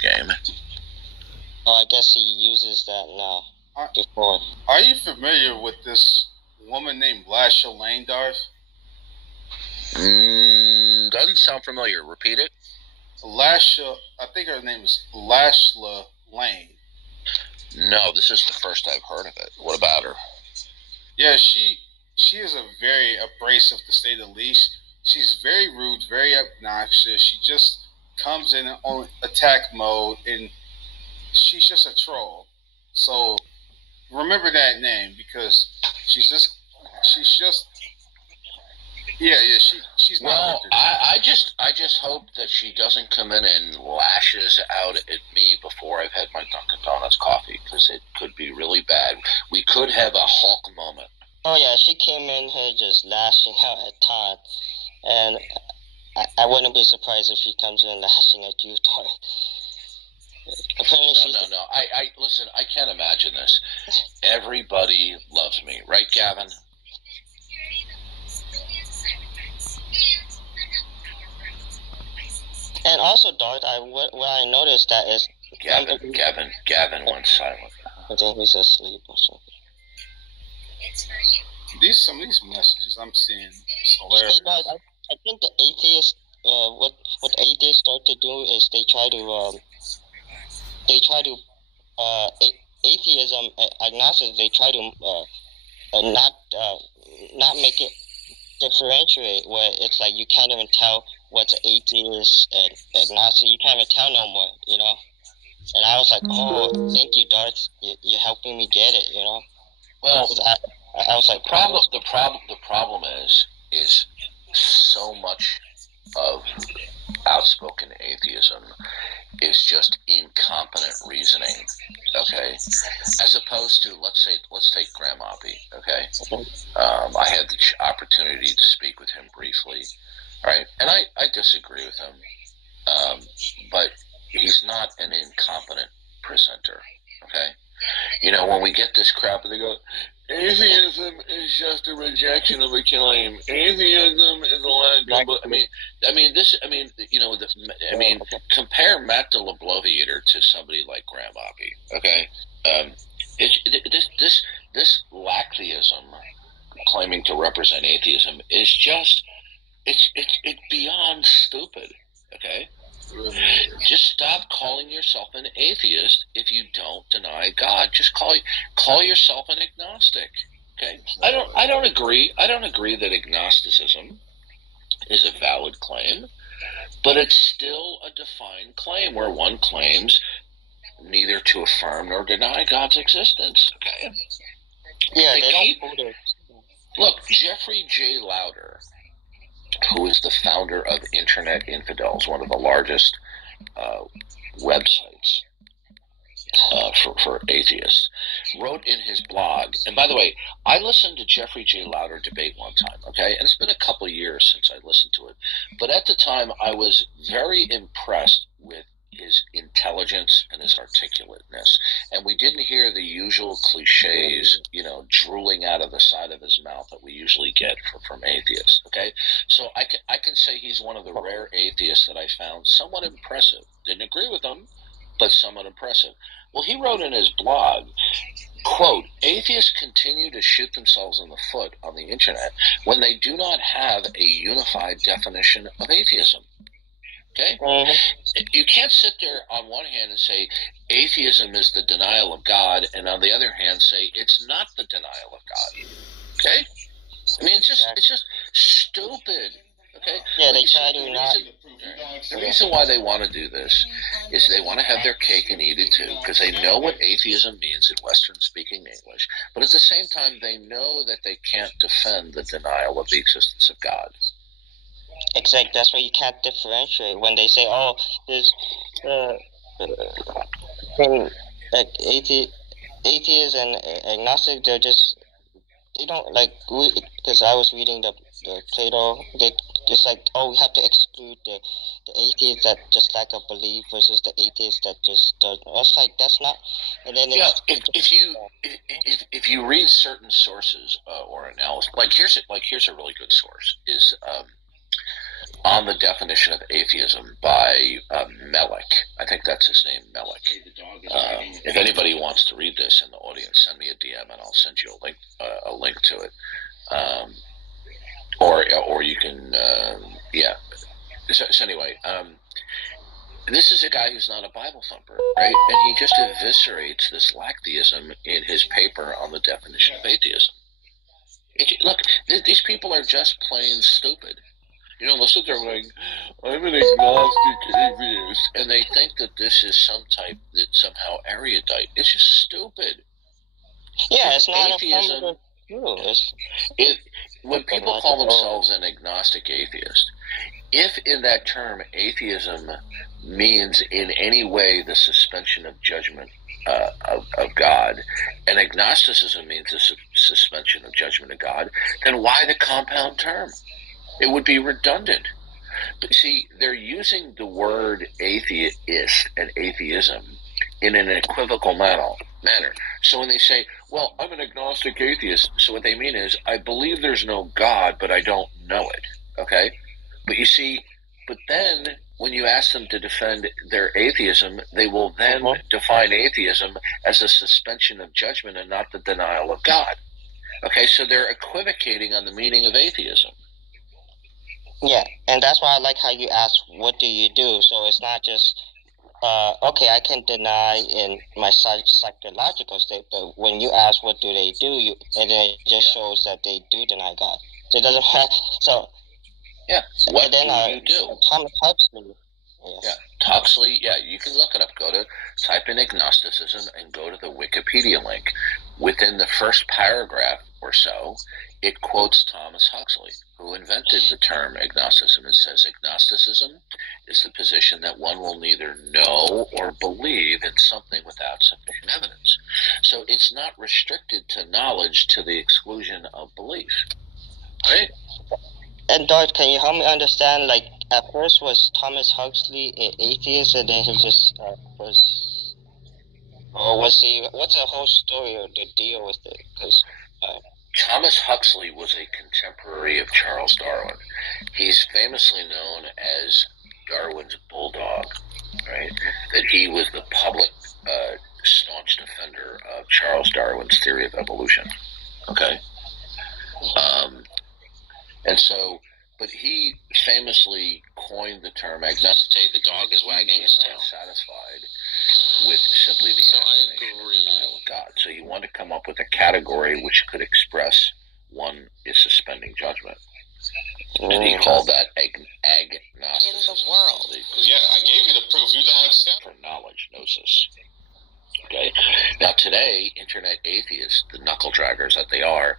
game. Oh, I guess he uses that now. Before. Are you familiar with this woman named Lasha Lane, Darth? Doesn't sound familiar. Repeat it. Lasha, I think her name is Lashla Lane. No, this is the first I've heard of it. What about her? Yeah, she is a very abrasive, to say the least. She's very rude, very obnoxious. She just comes in on attack mode, and she's just a troll. So remember that name, because she's just she's not. Well, I just hope that she doesn't come in and lashes out at me before I've had my Dunkin' Donuts coffee, because it could be really bad. We could have a Hulk moment. Oh yeah, she came in here just lashing out at Todd, and I wouldn't be surprised if she comes in lashing at you, Todd. Apparently no. I listen. I can't imagine this. Everybody loves me, right, Gavin? And also, Darth, what I noticed that is Gavin went silent. I think he's asleep or something. Some of these messages I'm seeing is hilarious. Hey, Darth, I think the atheists, what atheists start to do is they try to atheism, agnostics, they try to not make it differentiate, where it's like you can't even tell what's an atheist and agnostic. You can't even tell no more, you know. And I was like, oh, thank you, Darth. You're helping me get it, you know. Well, I was like, the problem is so much of outspoken atheism is just incompetent reasoning, okay? As opposed to, let's take Graham Oppie, okay? I had the opportunity to speak with him briefly, right? And I disagree with him, but he's not an incompetent presenter, okay? You know, when we get this crap, they go, atheism is just a rejection of a claim. Atheism is a lack of. Compare Matt the Lebloviator to somebody like Graham Oppie. Okay, this lacktheism claiming to represent atheism is just it's beyond stupid. Okay. Just stop calling yourself an atheist if you don't deny God. Just call yourself an agnostic. Okay? I don't agree that agnosticism is a valid claim, but it's still a defined claim where one claims neither to affirm nor deny God's existence. Okay? Yeah, they don't. Look, Jeffrey J. Lauder, who is the founder of Internet Infidels, one of the largest websites for atheists, wrote in his blog, and by the way, I listened to Jeffrey J. Lauder debate one time, okay, and it's been a couple of years since I listened to it, but at the time I was very impressed with his intelligence and his articulateness, and we didn't hear the usual cliches, you know, drooling out of the side of his mouth that we usually get from atheists. Okay, so I can say he's one of the rare atheists that I found somewhat impressive. Didn't agree with him, but somewhat impressive. Well, he wrote in his blog, quote, atheists continue to shoot themselves in the foot on the internet when they do not have a unified definition of atheism. Okay? You can't sit there on one hand and say atheism is the denial of God, and on the other hand say it's not the denial of God. Okay? I mean, it's just stupid. Okay? Yeah, they try to not. The reason why they want to do this is they want to have their cake and eat it too, because they know what atheism means in Western-speaking English, but at the same time they know that they can't defend the denial of the existence of God. Exactly. That's why you can't differentiate when they say, "Oh, there's like atheists and agnostic. They don't like because I was reading the Plato. It's like, oh, we have to exclude the atheists that just lack a belief versus the atheists that just don't. That's like that's not. And then if you read certain sources or analysis, like here's a really good source is. on the definition of atheism by Melick. I think that's his name, Melick. If anybody wants to read this in the audience, send me a DM and I'll send you a link to it. Or you can, yeah. So anyway, this is a guy who's not a Bible thumper, right? And he just eviscerates this lacktheism in his paper on the definition of atheism. Look, these people are just plain stupid. They'll sit there going, I'm an agnostic atheist, and they think that this is somehow erudite. It's just stupid. Yeah, it's not atheism. When people call themselves an agnostic atheist, if in that term atheism means in any way the suspension of judgment of God, and agnosticism means the suspension of judgment of God, then why the compound term? It would be redundant. But see, they're using the word atheist and atheism in an equivocal manner. So when they say, well, I'm an agnostic atheist, so what they mean is, I believe there's no God, but I don't know it. Okay? But you see, but then when you ask them to defend their atheism, they will then define atheism as a suspension of judgment and not the denial of God. Okay, so they're equivocating on the meaning of atheism. Yeah, and that's why I like how you ask, what do you do? So it's not just, okay, I can deny in my psychological state, but when you ask what do they do, and then it just shows that they do deny God. So it doesn't matter. So yeah, what do you do? Thomas Huxley. Yeah, Huxley. Yeah, you can look it up. Type in agnosticism and go to the Wikipedia link. Within the first paragraph or so, it quotes Thomas Huxley, who invented the term agnosticism. It says agnosticism is the position that one will neither know or believe in something without sufficient evidence. So it's not restricted to knowledge to the exclusion of belief, right? And Darth, can you help me understand, like, at first was Thomas Huxley an atheist, and then he just was he, what's the whole story or the deal with it? Because Thomas Huxley was a contemporary of Charles Darwin. He's famously known as Darwin's bulldog, right? That he was the public staunch defender of Charles Darwin's theory of evolution, okay? And so, but he famously coined the term agnostic. The dog is wagging his tail. Satisfied with simply the affirmation or denial of God. So he wanted to come up with a category which could express one is suspending judgment. And he called that agnosticism. In the world. Yeah, I gave you the proof. You don't accept. For knowledge, gnosis. Okay. Now today, internet atheists, the knuckle draggers that they are,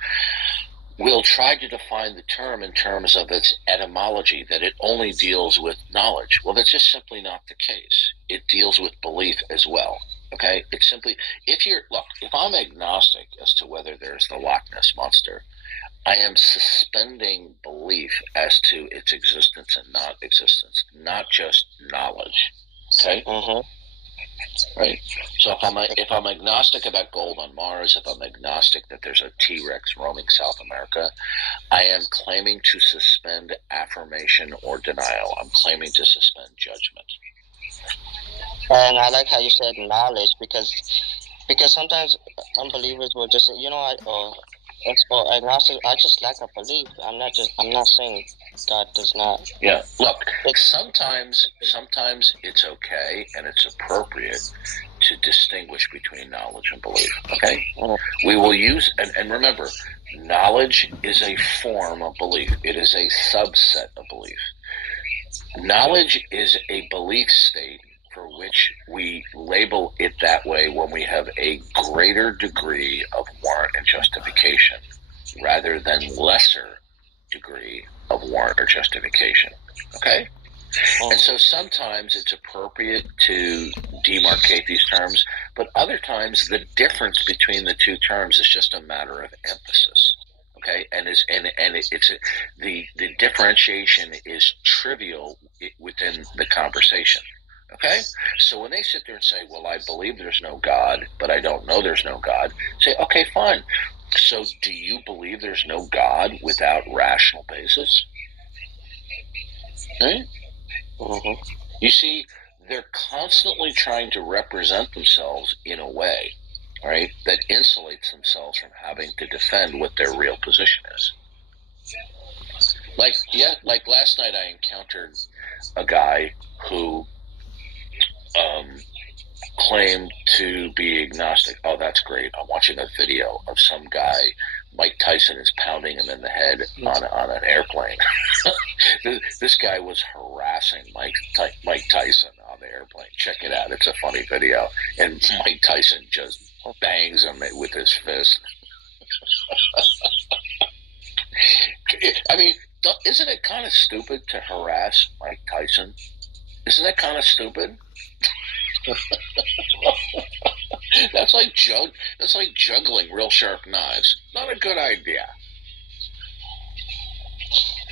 will try to define the term in terms of its etymology, that it only deals with knowledge. Well, that's just simply not the case. It deals with belief as well. Okay? It's simply, if I'm agnostic as to whether there's the Loch Ness Monster, I am suspending belief as to its existence and not existence, not just knowledge. Okay? Right. So if I'm agnostic about gold on Mars, if I'm agnostic that there's a T-Rex roaming South America, I am claiming to suspend affirmation or denial. I'm claiming to suspend judgment. And I like how you said knowledge, because sometimes unbelievers will just say, agnostic, I just lack a belief. I'm not saying God does not. Yeah, look, sometimes it's okay and it's appropriate to distinguish between knowledge and belief, okay? We will use, and remember, knowledge is a form of belief. It is a subset of belief. Knowledge is a belief state for which we label it that way when we have a greater degree of warrant and justification rather than lesser degree of warrant or justification. Okay? And so sometimes it's appropriate to demarcate these terms, but other times the difference between the two terms is just a matter of emphasis. Okay, the differentiation is trivial within the conversation. Okay, so when they sit there and say, "Well, I believe there's no God, but I don't know there's no God," say, "Okay, fine. So, do you believe there's no God without rational basis?" Right? Mm-hmm. You see, they're constantly trying to represent themselves in a way, right, that insulates themselves from having to defend what their real position is. Like last night I encountered a guy who claimed to be agnostic. Oh, that's great. I'm watching a video of some guy, Mike Tyson is pounding him in the head on an airplane. This guy was harassing Mike Tyson on the airplane. Check it out. It's a funny video. And Mike Tyson just bangs him with his fist. I mean, isn't it kind of stupid to harass Mike Tyson? Isn't that kind of stupid? That's like juggling real sharp knives. Not a good idea.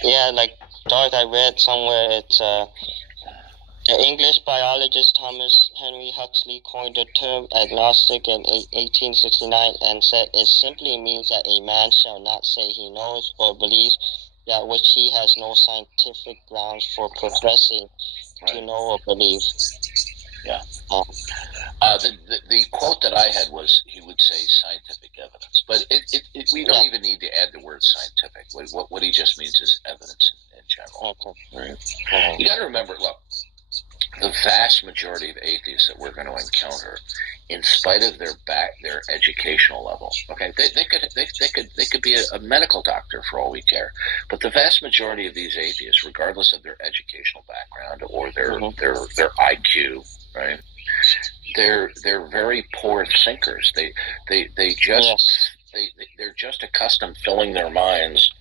Yeah, like Darth, I read somewhere it's the English biologist Thomas Henry Huxley coined the term agnostic in 1869 and said it simply means that a man shall not say he knows or believes that which he has no scientific grounds for professing to know or believe. Yeah. The quote that I had was he would say scientific evidence, but we don't even need to add the word scientific. What he just means is evidence in general. Okay. Right? You got to remember, look, the vast majority of atheists that we're going to encounter, in spite of their educational level, okay, they could be a medical doctor for all we care, but the vast majority of these atheists, regardless of their educational background or their IQ, right, they're very poor thinkers. They're just accustomed filling their minds,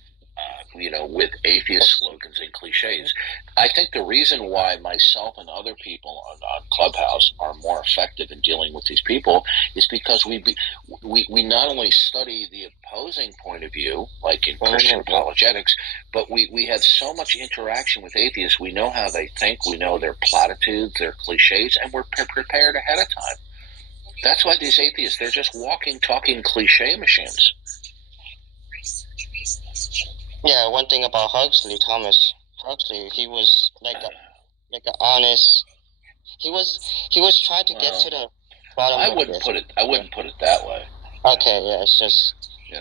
with atheist slogans and cliches. I think the reason why myself and other people on Clubhouse are more effective in dealing with these people is because we not only study the opposing point of view, like in Christian apologetics, but we have so much interaction with atheists. We know how they think, we know their platitudes, their cliches, and we're prepared ahead of time. That's why these atheists, they're just walking, talking cliche machines. Yeah, one thing about Thomas Huxley, he was like an honest. He was trying to get to the bottom. I wouldn't put it that way. Okay, yeah, it's just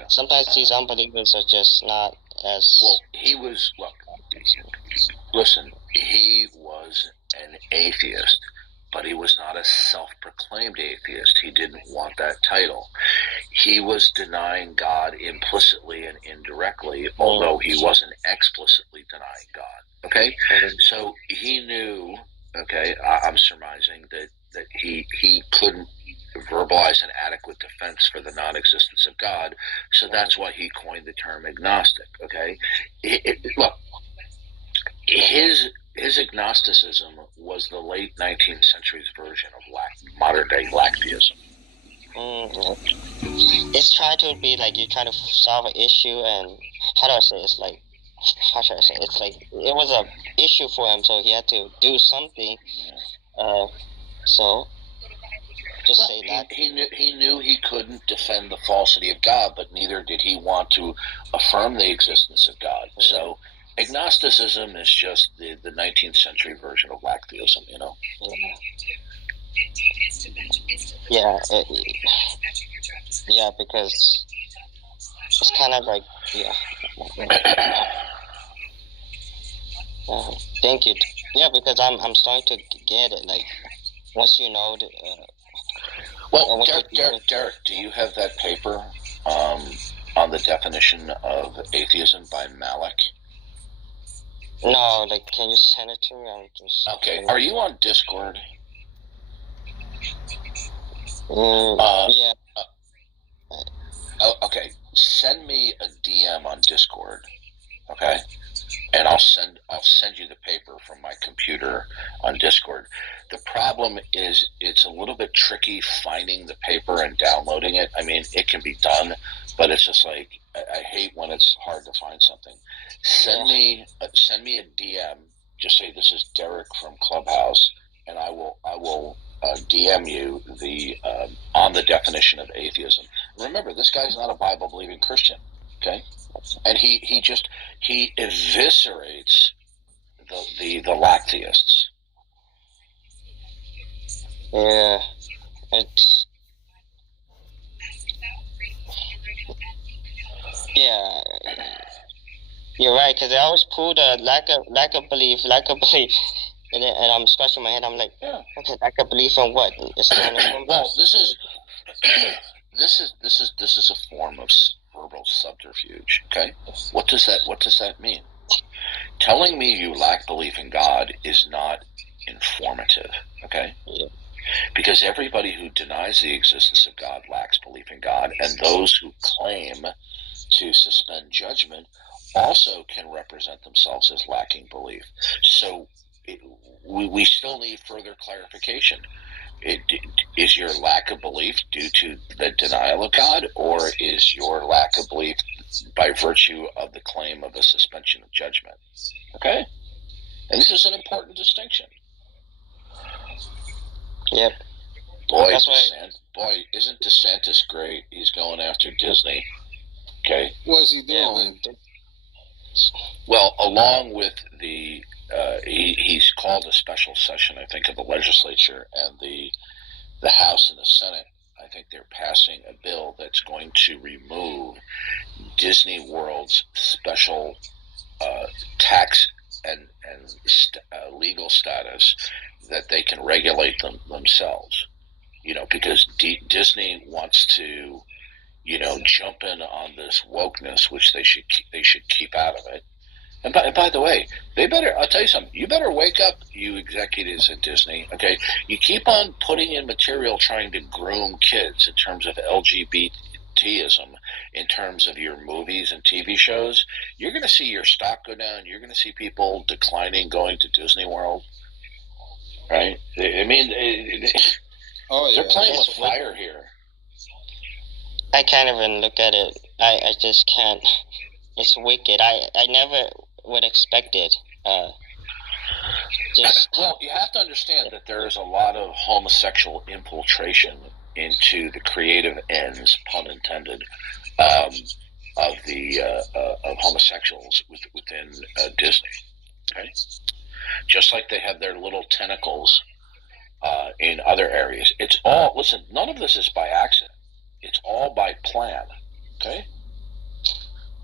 sometimes these unbelievers are just not as well. He was listen. He was an atheist, but he was not a self-proclaimed atheist. He didn't want that title. He was denying God implicitly and indirectly, although he wasn't explicitly denying God. Okay? So he knew, I'm surmising that he couldn't verbalize an adequate defense for the non-existence of God, so that's why he coined the term agnostic. Okay? Look, his agnosticism was the late 19th century's version of modern-day lacktheism. It's trying to be like you're trying to solve an issue, and how do I say it? It's like, how should I say it? It's like it was an issue for him, so he had to do something. So just say that he knew he couldn't defend the falsity of God, but neither did he want to affirm the existence of God. So agnosticism is just the 19th century version of lacktheism, Yeah, because it's kind of like, thank you. Yeah, because I'm starting to get it. Like, once you know the. Well, Derek, do you have that paper on the definition of atheism by Malik? No, like, can you send it to me? Okay. Are you on Discord? Yeah. Okay. Send me a DM on Discord. Okay. And I'll send you the paper from my computer on Discord. The problem is it's a little bit tricky finding the paper and downloading it. I mean, it can be done, but it's just like I hate when it's hard to find something. Send me a DM. Just say this is Derek from Clubhouse, and I will DM you on the definition of atheism. Remember, this guy's not a Bible believing Christian. Okay. And he eviscerates the lacteists. Yeah, it's yeah. You're right, because I always pull the lack of belief, and I'm scratching my head. I'm like, Yeah. okay, lack of belief in what? Well, this is a form of verbal subterfuge. Okay, what does that mean? Telling me you lack belief in God is not informative. Okay. Yeah. Because everybody who denies the existence of God lacks belief in God, and those who claim to suspend judgment also can represent themselves as lacking belief. So we still need further clarification. Is your lack of belief due to the denial of God, or is your lack of belief by virtue of the claim of a suspension of judgment? Okay? And this is an important distinction. Yep. Boy, isn't DeSantis great? He's going after Disney. Okay. What's he doing? Yeah, well, along with the he's called a special session, I think, of the legislature and the House and the Senate. I think they're passing a bill that's going to remove Disney World's special tax and legal status, that they can regulate themselves. Because Disney wants to, jump in on this wokeness, which they should keep out of it. And by the way, I'll tell you something, you better wake up, you executives at Disney, okay? You keep on putting in material trying to groom kids in terms of LGBTism, in terms of your movies and TV shows, you're going to see your stock go down. You're going to see people declining going to Disney World, right? I mean, they're playing with fire here. I can't even look at it. I just can't. It's wicked. I never would expect it. Well, you have to understand that there is a lot of homosexual infiltration into the creative ends, pun intended, of homosexuals within Disney. Okay, just like they have their little tentacles in other areas. It's all, listen, none of this is by accident. It's all by plan. Okay.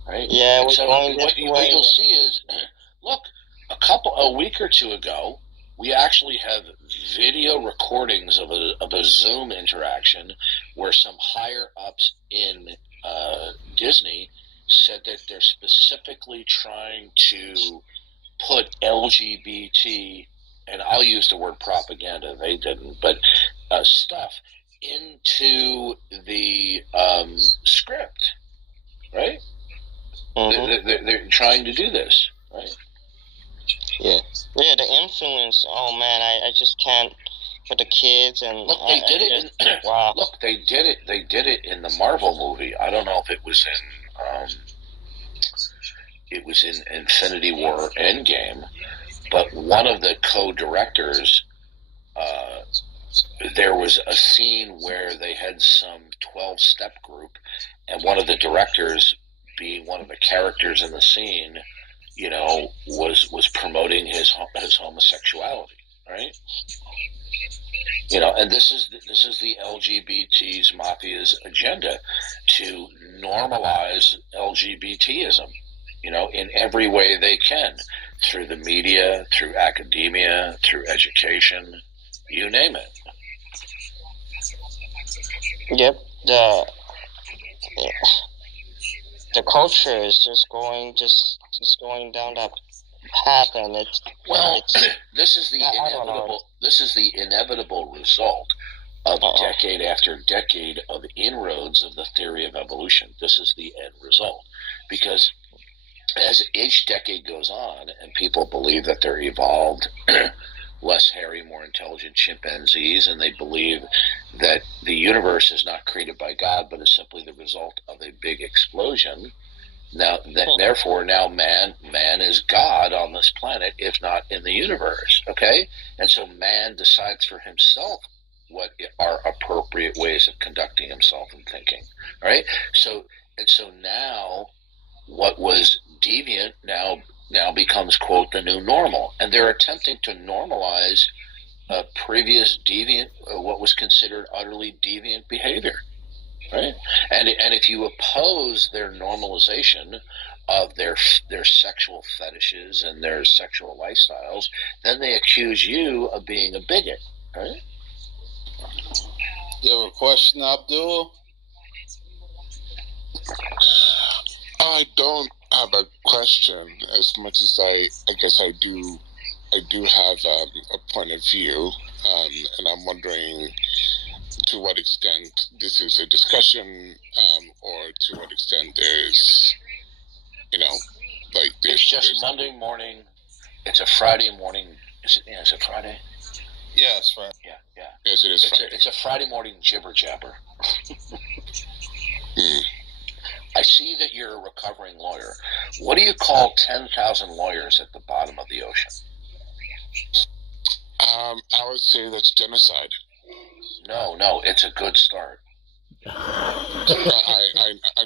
Right? Yeah, so what you'll see is, look, a week or two ago, we actually have video recordings of a Zoom interaction where some higher ups in Disney said that they're specifically trying to put LGBT, and I'll use the word propaganda, they didn't, but stuff into the script, right? Mm-hmm. They're trying to do this, right? Yeah, the influence. Oh man, I just can't, for the kids. And look, they did it. Wow. Look, they did it. They did it in the Marvel movie. I don't know if it was in Infinity War Endgame, but one of the co-directors, there was a scene where they had some 12-step group, and one of the directors, being one of the characters in the scene, was promoting his homosexuality, right? And this is the LGBT's mafia's agenda, to normalize LGBTism, in every way they can, through the media, through academia, through education, you name it. Yep. The culture is just going down that path, and this is the inevitable result of decade after decade of inroads of the theory of evolution. This is the end result, because as each decade goes on and people believe that they're evolved, less hairy, more intelligent chimpanzees, and they believe that the universe is not created by God but is simply the result of a big explosion. Therefore, man is God on this planet, if not in the universe. Okay, and so man decides for himself what are appropriate ways of conducting himself and thinking. Right. So now, what was deviant now now becomes, quote, the new normal. And they're attempting to normalize previous deviant, what was considered utterly deviant behavior. Right? And if you oppose their normalization of their sexual fetishes and their sexual lifestyles, then they accuse you of being a bigot. Right? You have a question, Abdul? I don't have a question as much as I guess I do have a point of view, and I'm wondering to what extent this is a discussion, or to what extent there's, it's just Monday morning. It's a Friday morning. Is it Friday? Yeah, it's Friday. Yeah. Yes, it is Friday. It's a Friday morning jibber jabber. Hmm. I see that you're a recovering lawyer. What do you call 10,000 lawyers at the bottom of the ocean? I would say that's genocide. No, it's a good start. I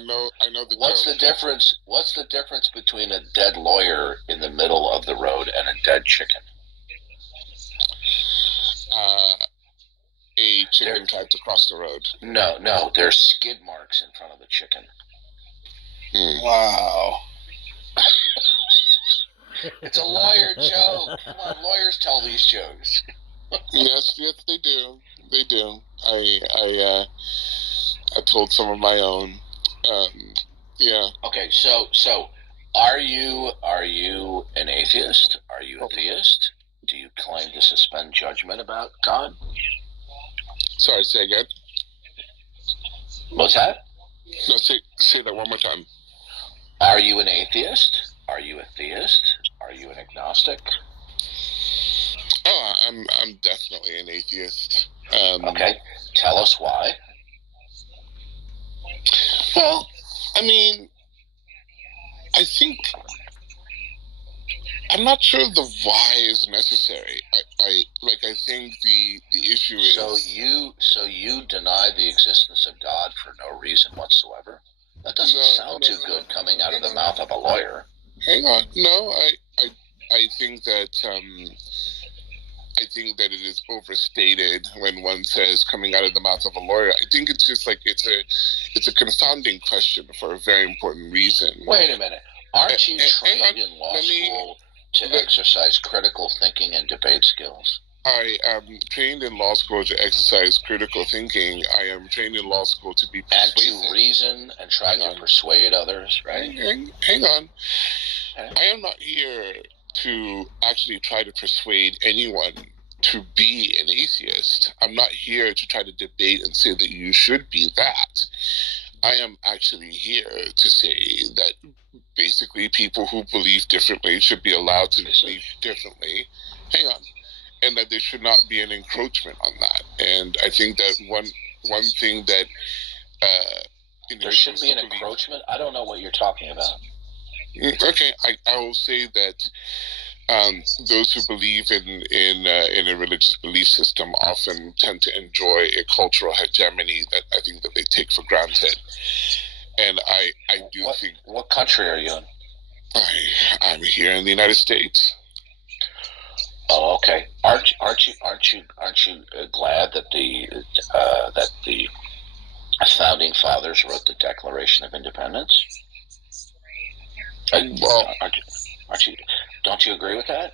know the What's joke. the difference? What's the difference between a dead lawyer in the middle of the road and a dead chicken? A chicken tried to cross the road. No, there's skid marks in front of the chicken. Wow. It's a lawyer joke. Come on, lawyers tell these jokes. Yes, they do. They do. I told some of my own. Yeah. Okay, so are you an atheist? Are you a theist? Do you claim to suspend judgment about God? Sorry, say again. What's that? No, say that one more time. Are you an atheist? Are you a theist? Are you an agnostic? Oh, I'm definitely an atheist. Okay, tell us why. Well, I mean, I think I'm not sure the why is necessary. I think the issue is. So you deny the existence of God for no reason whatsoever? That doesn't sound too good coming out of the mouth of a lawyer. Hang on, no, I think that it is overstated when one says coming out of the mouth of a lawyer. I think it's just like it's a confounding question for a very important reason. Wait a minute. Aren't you trained in law school to exercise critical thinking and debate skills? I am trained in law school to exercise critical thinking. I am trained in law school to be persuasive. And to reason and try to persuade others, right? Hang on. Okay. I am not here to actually try to persuade anyone to be an atheist. I'm not here to try to debate and say that you should be that. I am actually here to say that basically people who believe differently should be allowed to believe differently. Hang on. And that there should not be an encroachment on that. And I think that one thing that there should be an encroachment. I don't know what you're talking about. Okay, I will say that those who believe in a religious belief system often tend to enjoy a cultural hegemony that I think that they take for granted. And I do think. What country are you in? I'm here in the United States. Oh, okay. Aren't you glad that the founding fathers wrote the Declaration of Independence? Well, aren't you? Don't you agree with that?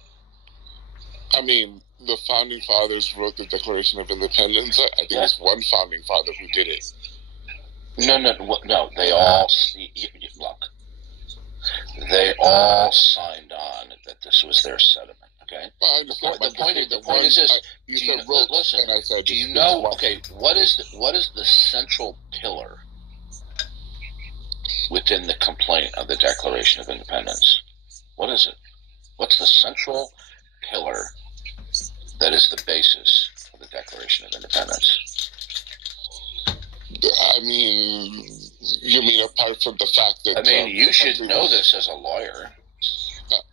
I mean, the founding fathers wrote the Declaration of Independence. I think there's one founding father who did it. No. They all look. They all signed on that this was their sediment. Okay. The point is this. Do you know? Okay. What is the central pillar within the complaint of the Declaration of Independence? What is it? What's the central pillar that is the basis of the Declaration of Independence? I mean, you mean apart from the fact that... I mean, you should know this as a lawyer.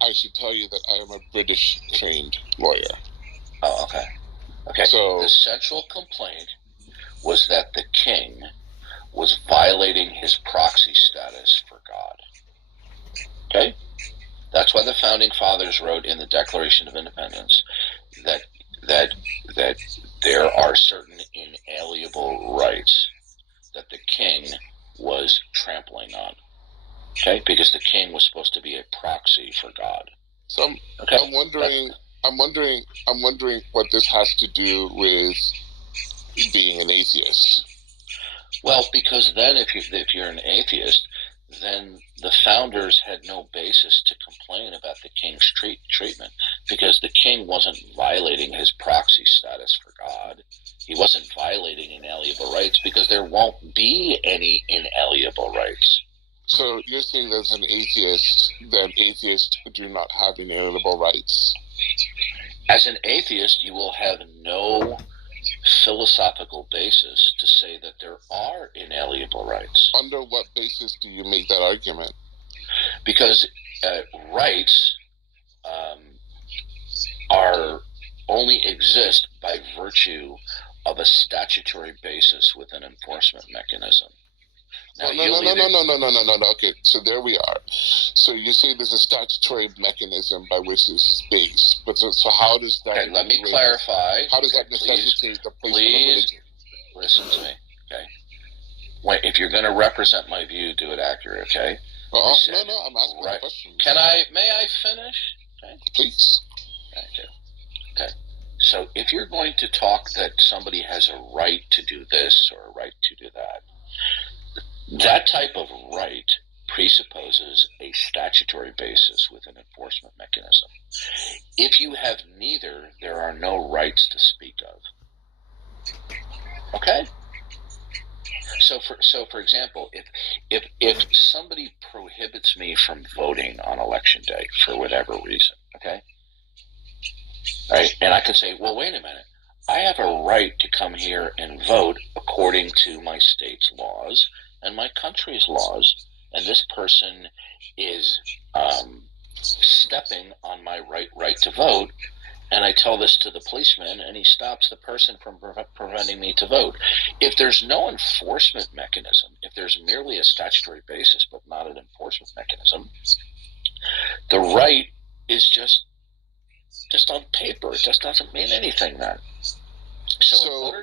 I should tell you that I am a British-trained lawyer. Oh, okay. Okay, so the central complaint was that the king was violating his proxy status for God. Okay? That's why the founding fathers wrote in the Declaration of Independence that that that there are certain inalienable rights that the king was trampling on. Okay, because the king was supposed to be a proxy for God. So I'm wondering what this has to do with being an atheist. Well, because then if you're an atheist, then the founders had no basis to complain about the king's treatment, because the king wasn't violating his proxy status for God. He wasn't violating inalienable rights, because there won't be any inalienable rights. So you're saying as an atheist that atheists do not have inalienable rights? As an atheist, you will have no philosophical basis to say that there are inalienable rights. Under what basis do you make that argument? Because rights are only exist by virtue of a statutory basis with an enforcement mechanism. Now, no. Okay, so there we are. So you say there's a statutory mechanism by which this is based, but so how does that? Okay, let me clarify. How does that necessitate the placement of religion? Listen to me, okay? Wait, if you're going to represent my view, do it accurate, okay? No, I'm asking a question. May I finish? Okay. Please. Okay. So if you're going to talk that somebody has a right to do this or a right to do that, that type of right presupposes a statutory basis with an enforcement mechanism. If you have neither, there are no rights to speak of. Okay? So for example, if somebody prohibits me from voting on election day for whatever reason, okay? Right? And I could say, well, wait a minute. I have a right to come here and vote according to my state's laws and my country's laws, and this person is stepping on my right to vote, and I tell this to the policeman, and he stops the person from preventing me to vote. If there's no enforcement mechanism, if there's merely a statutory basis but not an enforcement mechanism, the right is just on paper. It just doesn't mean anything then. So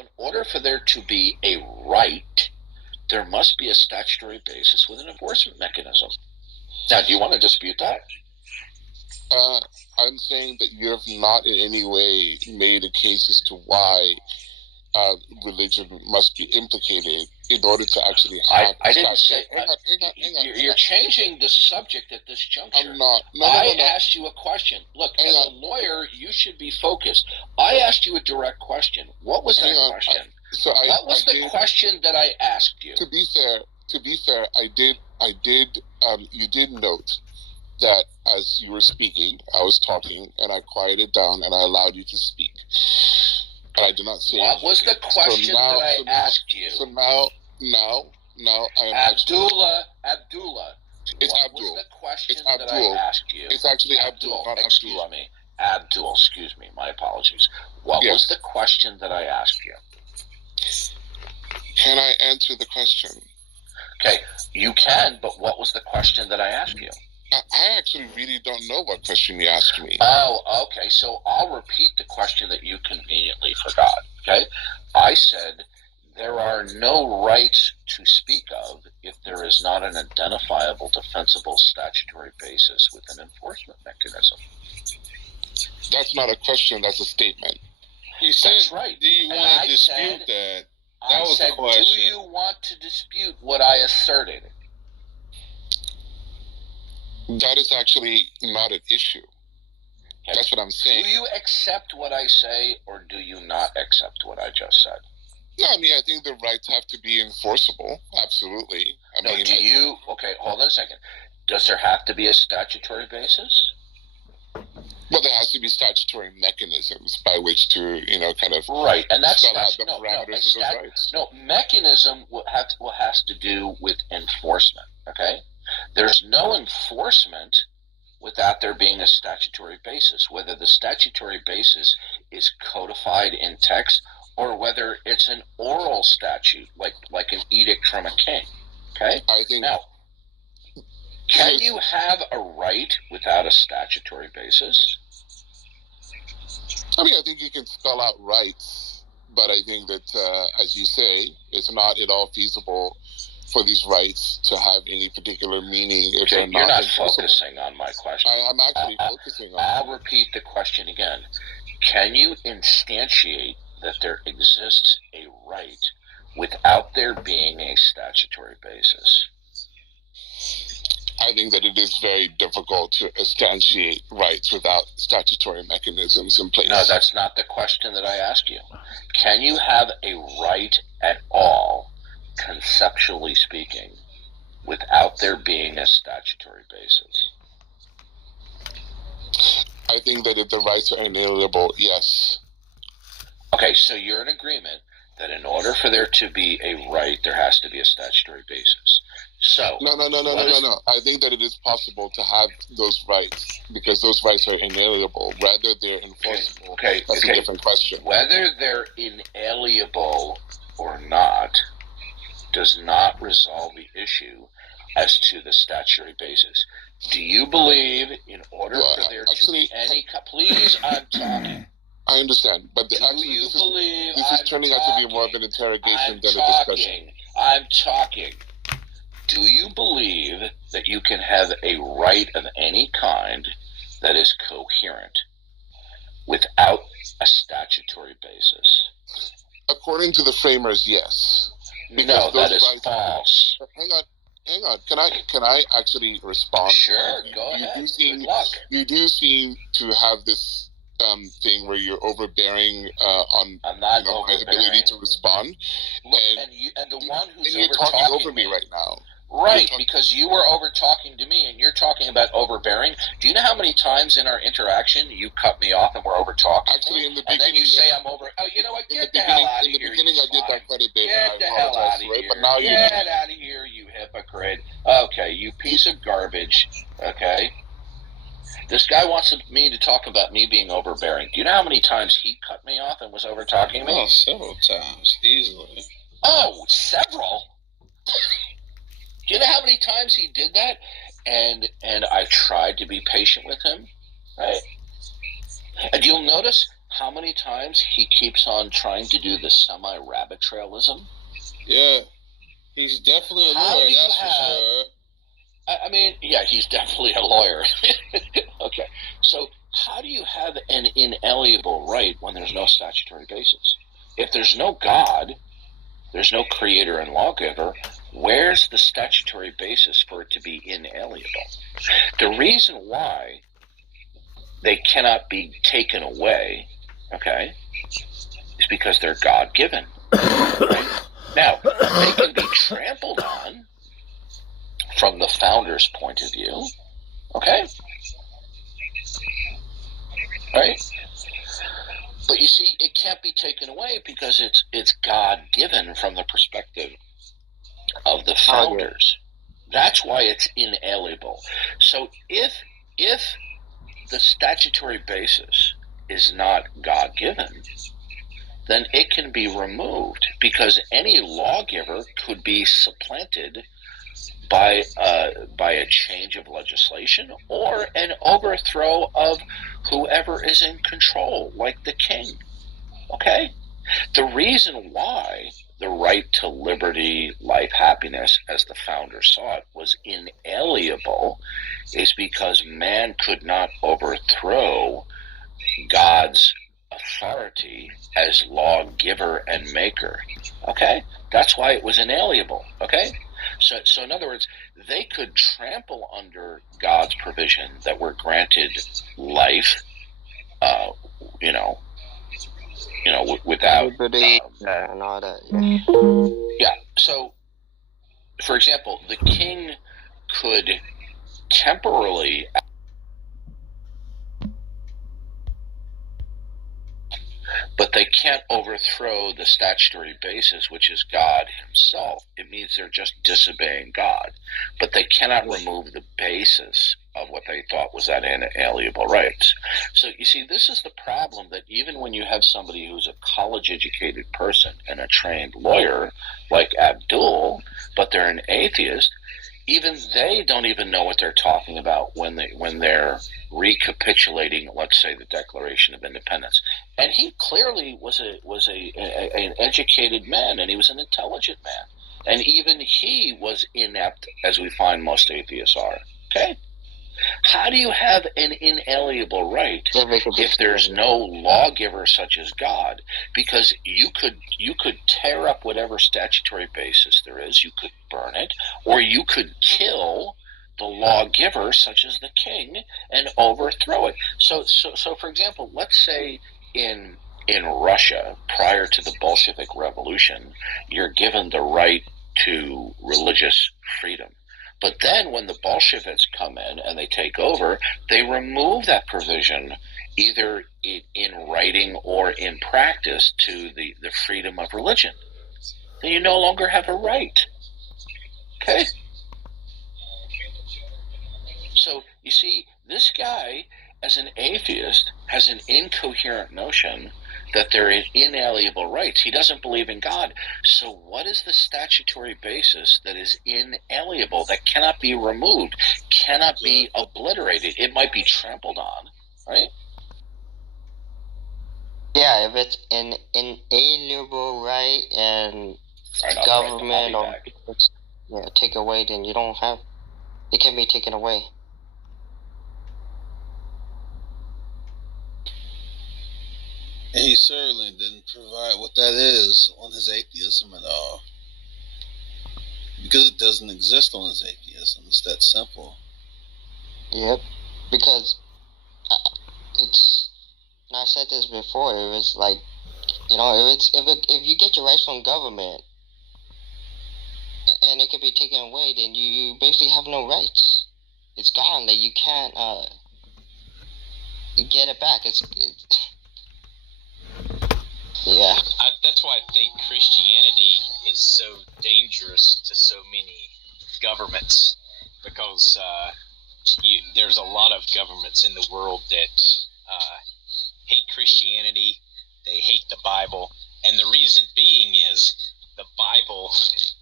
in order for there to be a right, there must be a statutory basis with an enforcement mechanism. Now, do you want to dispute that? I'm saying that you have not in any way made a case as to why religion must be implicated in order to actually have. I didn't say. Hang on. You're changing the subject at this juncture. I'm not. No. Asked you a question. Look, as a lawyer, you should be focused. I asked you a direct question. What was that question? What was the question that I asked you? To be fair, I did. You did note that as you were speaking, I was talking, and I quieted down, and I allowed you to speak. But I did not say. What was the question that I asked you? So now I am Abdullah. It's what Abdul. Was the question it's Abdul. That I asked you? It's actually Abdul, not excuse Abdullah. Me. Abdul, excuse me. My apologies. What was the question that I asked you? Can I answer the question? Okay, you can, but what was the question that I asked you? I actually really don't know what question you asked me. Oh, okay. So I'll repeat the question that you conveniently forgot. Okay? I said there are no rights to speak of if there is not an identifiable, defensible statutory basis with an enforcement mechanism. That's not a question, that's a statement. You said, that's right. Do you want to dispute that? That was the question. Do you want to dispute what I asserted? That is actually not an issue. Okay. That's what I'm saying. Do you accept what I say, or do you not accept what I just said? No, I mean, I think the rights have to be enforceable. Absolutely. Okay, hold on a second. Does there have to be a statutory basis? Well, there has to be statutory mechanisms by which to, kind of right, and that's spell out the parameters of those rights. No, mechanism has to do with enforcement. Okay, there's no enforcement without there being a statutory basis. Whether the statutory basis is codified in text or whether it's an oral statute, like an edict from a king. Okay, I think now. Can you have a right without a statutory basis? I mean, I think you can spell out rights, but I think that, as you say, it's not at all feasible for these rights to have any particular meaning if Okay, they're you're not enforceable. focusing on my question. I'm actually focusing on I'll repeat the question again. Can you instantiate that there exists a right without there being a statutory basis? I think that it is very difficult to instantiate rights without statutory mechanisms in place. No, that's not the question that I asked you. Can you have a right at all, conceptually speaking, without there being a statutory basis? I think that if the rights are inalienable, yes. Okay, so you're in agreement that in order for there to be a right, there has to be a statutory basis. So No. I think that it is possible to have those rights because those rights are inalienable. Whether they're enforceable, that's a different question. Whether they're inalienable or not does not resolve the issue as to the statutory basis. Do you believe in order for there to be any... Please, I'm talking. I understand, but this is turning out to be more of an interrogation than a discussion. I'm talking. Do you believe that you can have a right of any kind that is coherent without a statutory basis? According to the framers, yes. No, that is false. Hang on. Can I actually respond? Sure, go ahead. Good luck. You do seem to have this thing where you're overbearing on my ability to respond. Look, and the one who's you're talking over me right now. Right, because you were over-talking to me, and you're talking about overbearing. Do you know how many times in our interaction you cut me off and were over-talking? Actually, in the beginning... And then you say I'm over... Oh, you know what? Get the hell out of here. In the beginning, I did that quite a bit. Get the hell out of here. But now Get out of here, you hypocrite. Okay, you piece of garbage. Okay? This guy wants me to talk about me being overbearing. Do you know how many times he cut me off and was over-talking me? Oh, several times. Easily. Oh, several? Do you know how many times he did that? And I tried to be patient with him, right? And you'll notice how many times he keeps on trying to do the semi-rabbit trailism. Yeah. He's definitely a lawyer, that's for sure. I mean, yeah, he's definitely a lawyer. Okay. So how do you have an inalienable right when there's no statutory basis? If there's no God, there's no creator and lawgiver, where's the statutory basis for it to be inalienable? The reason why they cannot be taken away, okay, is because they're God-given. Right? Now, they can be trampled on from the founder's point of view, okay? Right? But you see, it can't be taken away because it's God-given from the perspective of the founders. That's why it's inalienable. So if the statutory basis is not God-given, then it can be removed because any lawgiver could be supplanted by a change of legislation or an overthrow of whoever is in control, like the king. Okay? The reason why the right to liberty, life, happiness, as the founders saw it, was inalienable is because man could not overthrow God's authority as lawgiver and maker. Okay? That's why it was inalienable. Okay? So in other words, they could trample under God's provision that we're granted life, without and all that. Yeah. So, for example, the king could temporarily, but they can't overthrow the statutory basis, which is God himself. It means they're just disobeying God. But they cannot remove the basis of what they thought was that inalienable rights. So you see, this is the problem, that even when you have somebody who's a college-educated person and a trained lawyer, like Abdul, but they're an atheist, even they don't even know what they're talking about when they're recapitulating, let's say, the Declaration of Independence. And he clearly was an educated man, and he was an intelligent man. And even he was inept, as we find most atheists are. Okay? How do you have an inalienable right if there's no lawgiver such as God? Because you could tear up whatever statutory basis there is, you could burn it, or you could kill the lawgiver such as the king and overthrow it. So for example, let's say in Russia, prior to the Bolshevik Revolution, you're given the right to religious freedom. But then when the Bolsheviks come in and they take over, they remove that provision either in writing or in practice to the freedom of religion. Then you no longer have a right. Okay? So, you see, this guy, as an atheist, has an incoherent notion that there are inalienable rights. He doesn't believe in God. So what is the statutory basis that is inalienable, that cannot be removed, cannot be obliterated? It might be trampled on, right? Yeah, if it's an inalienable right and government or take away, then you don't have, it can be taken away. And he certainly didn't provide what that is on his atheism at all. Because it doesn't exist on his atheism. It's that simple. Yep. Because it's, and I said this before, it was like, you know, if you get your rights from government and it can be taken away, then you basically have no rights. It's gone. Like, you can't get it back. Yeah. That's why I think Christianity is so dangerous to so many governments, because there's a lot of governments in the world that hate Christianity, they hate the Bible, and the reason being is the Bible,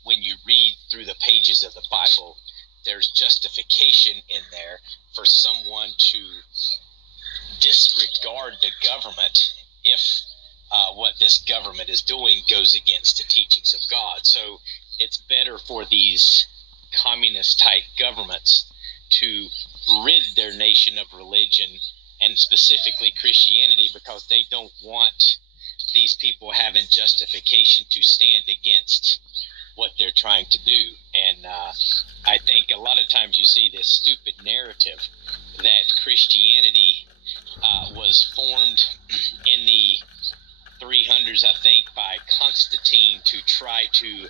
when you read through the pages of the Bible, there's justification in there for someone to disregard the government if what this government is doing goes against the teachings of God. So it's better for these communist-type governments to rid their nation of religion, and specifically Christianity, because they don't want these people having justification to stand against what they're trying to do. And I think a lot of times you see this stupid narrative that Christianity was formed in the 300s, I think, by Constantine to try to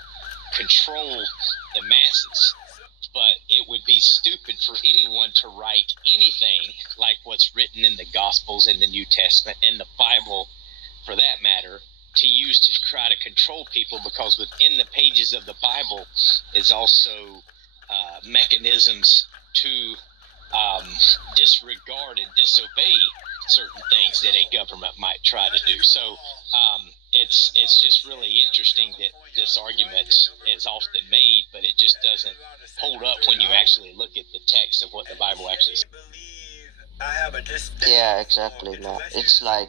control the masses. But it would be stupid for anyone to write anything like what's written in the Gospels, in the New Testament, in the Bible, for that matter, to use to try to control people, because within the pages of the Bible is also mechanisms to disregard and disobey certain things that a government might try to do. So it's just really interesting that this argument is often made, but it just doesn't hold up when you actually look at the text of what the Bible actually says. Yeah, exactly. No, it's like